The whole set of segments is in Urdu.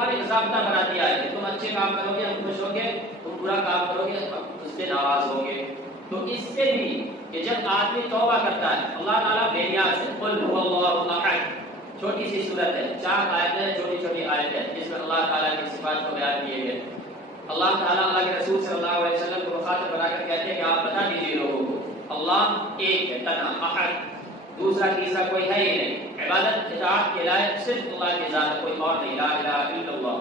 اللہ نے ضابطہ بنا دیا ہے کہ تم اچھے کام کرو گے ہم خوش ہوں گے، تم برا کام کرو گے ہم اس سے ناراض ہوں گے۔ تو اس سے بھی کہ جب آدمی توبہ کرتا ہے اللہ تعالیٰ بے نیاز ہے، قل هو اللہ احد، چھوٹی سی صورت ہے، 4 آیتیں چھوٹی چھوٹی آیتیں جس میں اللہ تعالیٰ کی صفات کو بیان کیے گئے۔ اللہ تعالیٰ اللہ کے رسول صلی اللہ علیہ وسلم کو مخاطب بنا کر کہتے ہیں کہ آپ بتا دیجیے لوگوں کو اللہ ایک ہے، تنہا، احد، دوسرا تیسرا کوئی ہے ہی نہیں، عبادت اطاعت کے لائق صرف اللہ کی ذات، کوئی اور نہیں، لا الہ الا اللہ،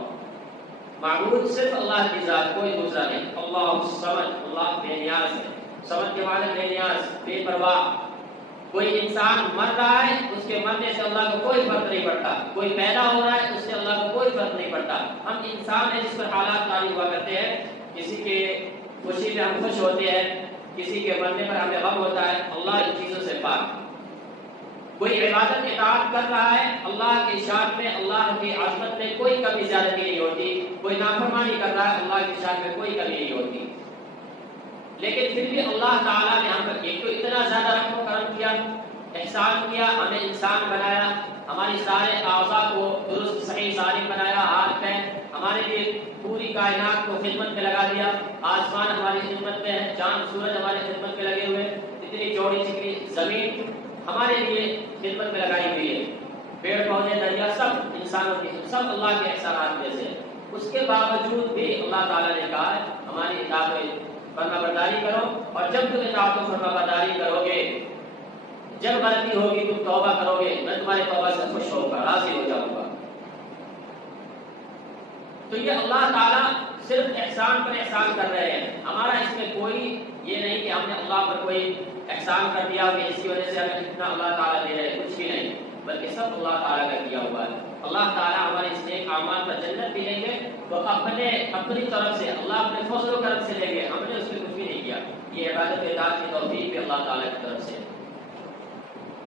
معبود صرف اللہ کی ذات، کوئی دوسرا نہیں۔ اللہ الصمد، اللہ بے نیاز ہے، صمد کے معنی بے نیاز، بے پرواہ۔ کوئی انسان مر رہا ہے اس کے مرنے سے اللہ کو کوئی فرق نہیں پڑتا، کوئی پیدا ہو رہا ہے اس سے اللہ کو کوئی فرق نہیں پڑتا۔ ہم انسان ہیں جس پر حالات طاری ہوا کرتے ہیں، کسی کے خوشی میں ہم خوش ہوتے ہیں، کسی کے مرنے پر ہمیں غم ہوتا ہے، اللہ ان چیزوں سے پاک۔ کوئی عبادت اطاعت کر رہا ہے، اللہ کی شان میں اللہ کی عظمت میں کوئی کمی زیادتی نہیں ہوتی، کوئی نافرمانی کر رہا ہے اللہ کی شان میں کوئی کمی نہیں ہوتی، لیکن پھر بھی اللہ تعالیٰ نے ہم پر ایک تو اتنا زیادہ رحم و کرم کیا، احسان کیا، ہمیں انسان بنایا، ہماری سارے اعضاء کو درست صحیح سالم بنایا، ہاتھ پیر ہمارے لیے پوری کائنات کو خدمت میں لگا دیا، آسمان ہماری خدمت میں ہے، چاند سورج ہماری خدمت میں لگے ہوئے، اتنی چوڑی چکری زمین ہمارے لیے خدمت میں لگائی ہوئی ہے، پیڑ پودے دریا سب انسانوں کی سب اللہ کے احسانات میں سے۔ اس کے باوجود بھی اللہ تعالیٰ نے کہا ہے ہماری اطاعت و فرما برداری کرو، اور جب تم اطاعت و فرما برداری کرو گے، جب غلطی ہوگی تم توبہ کرو گے، میں تمہاری توبہ سے خوش ہوں گا، راضی ہو جاؤں گا۔ تو یہ اللہ تعالیٰ صرف احسان پر احسان کر رہے ہیں، ہمارا اس میں کوئی یہ نہیں کہ ہم نے اللہ پر کوئی احسان کر دیا کہ اس کی وجہ سے ہمیں اتنا اللہ تعالیٰ دے رہے ہیں، کچھ بھی نہیں، بلکہ سب اللہ تعالیٰ کا کیا ہوا ہے۔ اللہ تعالیٰ ہمارے اس نیک اعمال پر جنت بھی دیں گے تو اپنی طرف سے اللہ اپنے فضل و کرم سے لیں گے، ہم نے اس میں کچھ بھی نہیں کیا۔ یہ عبادت اطاعت کی توفیق